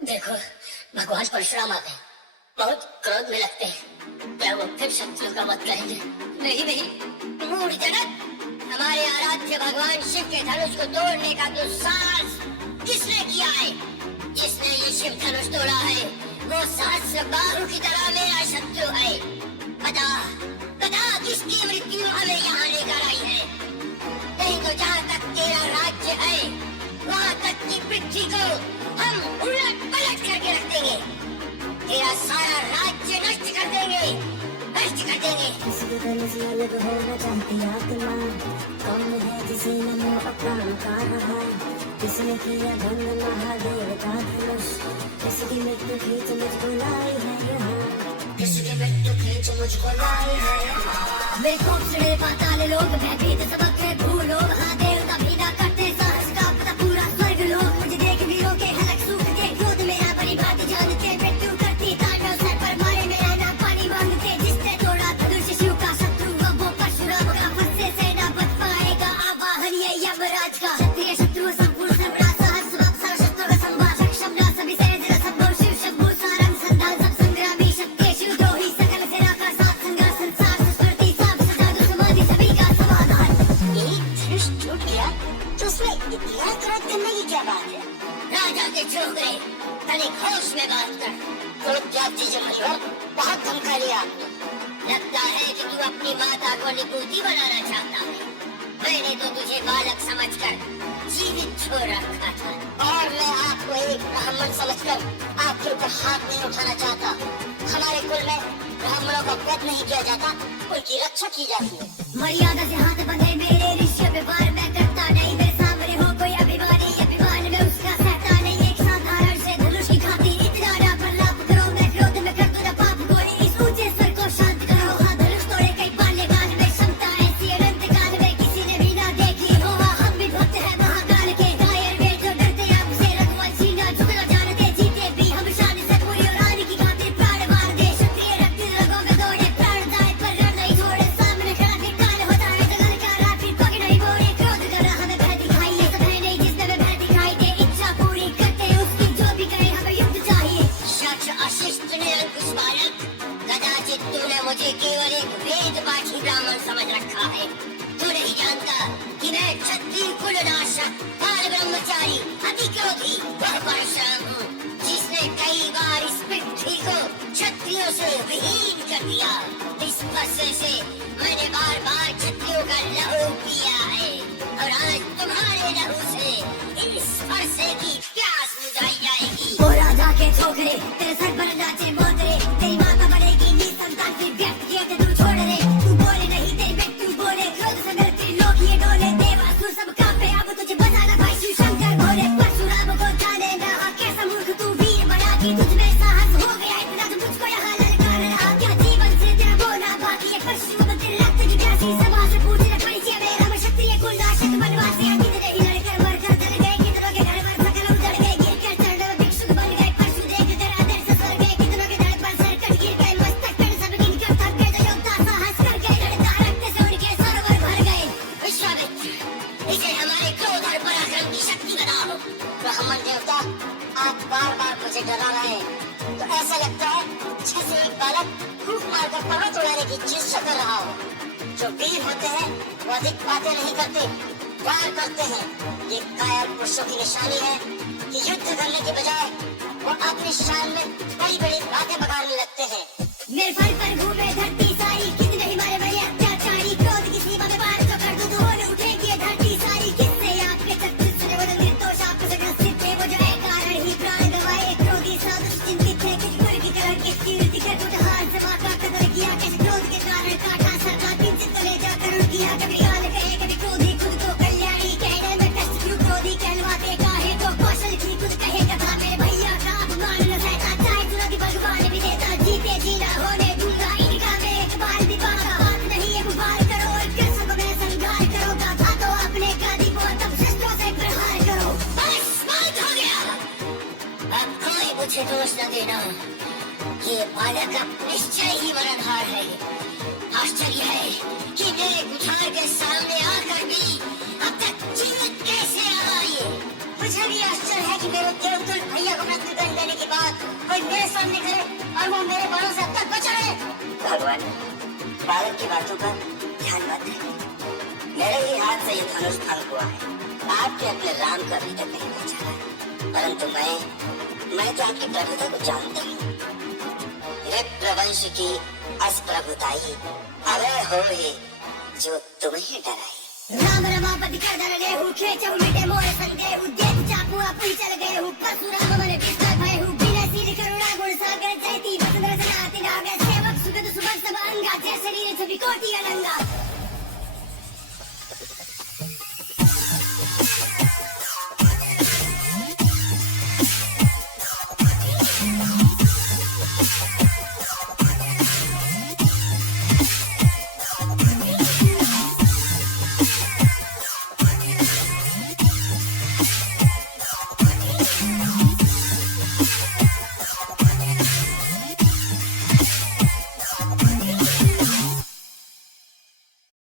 देखो, भगवान परशुराम आ गए, बहुत क्रोध में लगते हैं। क्या वो फिर शत्रुओं का वध करेंगे? नहीं नहीं, मूढ़ जनक, हमारे आराध्य भगवान शिव के धनुष को तोड़ने का दुस्साहस किसने किया है? जिसने ये शिव धनुष तोड़ा है वो सहस्र बाहु की तरह मेरा शत्रु है। बता बता, किसकी मृत्यु हमें यहाँ लेकर आई है? नहीं तो जहाँ तक तेरा राज्य है वहाँ तक की पृथ्वी को हम उलट पलट करके रख देंगे। तेरा सारा राज्य नष्ट कर देंगे, नष्ट कर देंगे। किसकी तरह से अलग होना चाहती आत्मा, कौन है जिसे नमो अप्राण का रहा, किसने किया भंग महादेव का धनुष, किसकी मृत्यु खींच मुझको लाई है यहाँ, किसकी मृत्यु खींच मुझको लाई है यहाँ। वे खोपड़े पाताल लोग भयभीत सबक है भूलोग, हाँ देवता भीना करते साहस का पता पूरा स्वर्ग लोग, मुझे देख वीरों के हलक सूख के क्रोध मेरा बड़ी बात जानते, मृत्यु करती तांडव सर पर मारे मेरा ना पानी मांगते, जिसने तोड़ा धनुष शिव का शत्रु वो परशुराम का, फंसे से ना बच पाएगा आवाहन ये यमराज का, क्षत्रिय शत्रु संपूर्ण सम्राट सहस्र वत्सर शत्रु का संभार, सक्षम ना सभी से जरा संभव शिव शंभु सारंग संधान सब संग्रामी शक्ति शिव द्रोही सकल सेना का साथ संग्राम संसार से स्मृति सब सदा समाधि सभी का समाधान। एक धनुष टूट गया तो उसमें इतना क्रोध करने की क्या बात है? राजा के छोकरे, तनिक होश में बात कर। क्रोध त्याग दीजिए मनिवर, बहुत धमका लिया। लगता है कि तू अपनी माता को निकुंती बनाना चाहता है। मैंने तो तुझे बालक समझकर जीवित छोड़ रखा था, और मैं आपको एक ब्राह्मण समझकर आपके ऊपर हाथ नहीं उठाना चाहता। हमारे कुल में ब्राह्मणों का वध नहीं किया जाता, उनकी रक्षा की जाती है। मर्यादा से हाथ बंधे मेरे ऋषि व्यवहार मैं करता नहीं, मेरे सामने हो कोई अभिमानी अभिमान में उसका सहता नहीं, एक साधारण से धनुष की खाती इतना ना प्रलाप करो, मैं क्रोध में कर दूं ना पाप गोरी, इस ऊंचे स्वर को शांत करो, हाँ धनुष तोड़े कई बाल्यकाल में, क्षमता ऐसी अनंत काल में किसी ने भी ना देखी हो, हाँ हम भी भक्त हैं महाकाल के, कायर वे जो डरते हमसे रघुवंशी ना झुकना जानते, जीते भी हम शान से पूरी और रानी की खातिर प्राण मार दे, क्षत्रिय रक्त रगों में दौड़े प्राण दाए पर रण नहीं छोड़े, सामने खड़ा विकराल होता है जगल का रात फिर पग नहीं मोड़े, क्रोध कर हमें भय दिखाई ये सब है नहीं जिसने हमें भय दिखाई दे, इच्छा पूरी करते उसकी जो भी करे हमें युद्ध चाहिए। शक्ष अशिष्ट ने अंकुश बालक, कदाचित तूने मुझे केवल एक वेद पाठी ब्राह्मण समझ रखा है। तू नहीं जानता कि मैं क्षत्रिय कुल नाशक बाल ब्रह्मचारी अति क्रोधी वह परशुराम हूँ, जिसने कई बार इस पृथ्वी को क्षत्रियों से विहीन कर दिया। इस फंसे से मैंने बार बार क्षत्रियों का लहू पिया है, और आज तुम्हारे लहू से इस फंसे की प्यास बुझाई जाएगी। ओ राजा के छोकरे, तेरे सर पर नाचे मोतरे, तेरी माता बनेगी निसंतान फिर व्यक्त किए थे तू छोड़ रे, तू बोले नहीं तेरी मृत्यु बोले, क्रोध से मेरे त्रिलोक ये डोले, देवासुर सब कांपे अब तुझे बचाना भाई शिव शंकर भोले, परशुराम को जाने ना कैसा मूर्ख तू वीर बना कि तुझ में साहस हो गया इतना तो मुझको यहाँ ललकार रहा, क्या जीवन से तेरा बोना बाकी है, परशुराम तेरे रक्त की प्यासी सभा से पूछने परिचय मेरा, मैं क्षत्रिय कुल नाशक बनवासी कितने ही लड़कर मरकर जल गए, कितनों के घर पर सकल उजड़ गए, गिरकर चरणों में भिक्षुक बन गए, परशु देख कर आदर से स्वर गए, कितनों के धड़ पर सर कट गिर गए, मस्तक पर सब गिनकर थक गए, तो योद्धा साहस कर गए, लड़का रक्त से उनके सरोवर भर गए। विश्वामित्र, इसे हमारे क्रोध और पराक्रम की शक्ति बताओ। ब्राह्मण देवता, आप बार बार मुझे डरा रहे हैं, तो ऐसा लगता है जैसे एक बालक फूंक मारकर पर्वत उड़ाने की चेष्टा कर रहा हो। जो वीर होते हैं वो अधिक बातें नहीं करते, वार करते हैं। ये कायर पुरुषों की निशानी है कि युद्ध करने के बजाय वो अपनी शान में बड़ी बड़ी बातें बगाड़ने लगते हैं। मेरे फल पर घूमे धरती सारी, कितने ही मारे बड़े अत्याचारी, क्रोध की सीमा में पार जो कर दूं तो होने उठेगी ये धरती सारी, किससे आपके तत्व से वो जो निर्दोष आपसे ग्रसित थे, वो जो एक कारण ही प्राण गवाए, क्रोधी साधु चिंतित थे किस गुर की तरह किस कीर्ति कर टूट हार से माता कदर किया, कैसे क्रोध के कारण काटा सरका किंचित तो ले जाकर उड़ किया, कभी गाल कहे कभी क्रोधी खुद को कल्याणी कहने में कष्ट क्यों क्रोधी कहलवाते काहे तो कौशल की खुद कहे कथा मेरे भैया का अपमान न सहता, चाहे चुनौती भगवान भी देता, जीते जीना होने दूंगा इनका मैं एक बार भी बात नहीं एक बार करो, और कृष्ण को मैं संघार करो, गाथा तो अपने गादी को तब शस्त्रों से प्रहार करो। बस बहुत हो गया, अब कोई मुझे दोष न देना, ये बालक अब निश्चय ही मरणहार है। आश्चर्य है कि मेरे कुठार के सामने आकर भी अब तक जीवित कैसे रहा ये। मुझे भी आश्चर्य है कि मेरे देवतुल भैया को मृत्यु दंड देने कार्य मेरे सामने करे और वो मेरे बाणों से अब तक बचा रहे। भगवान, बालक की बातों पर ध्यान मत दें। मेरे ही हाथ से ये धनुष भंग हुआ है। आपके अपने राम को अभी तक नहीं पहचाना, परंतु मैं तो आपकी प्रभुता को जानता हूँ। विप्रवंश की अस्प्रभुताई अभय हो ही जो तुम्हें डराई। राम रमापति कर धर ले हूँ, खेचहु मिटे मोर संदेहु, देख चाकू पुई चल गए हूँ, परशुराम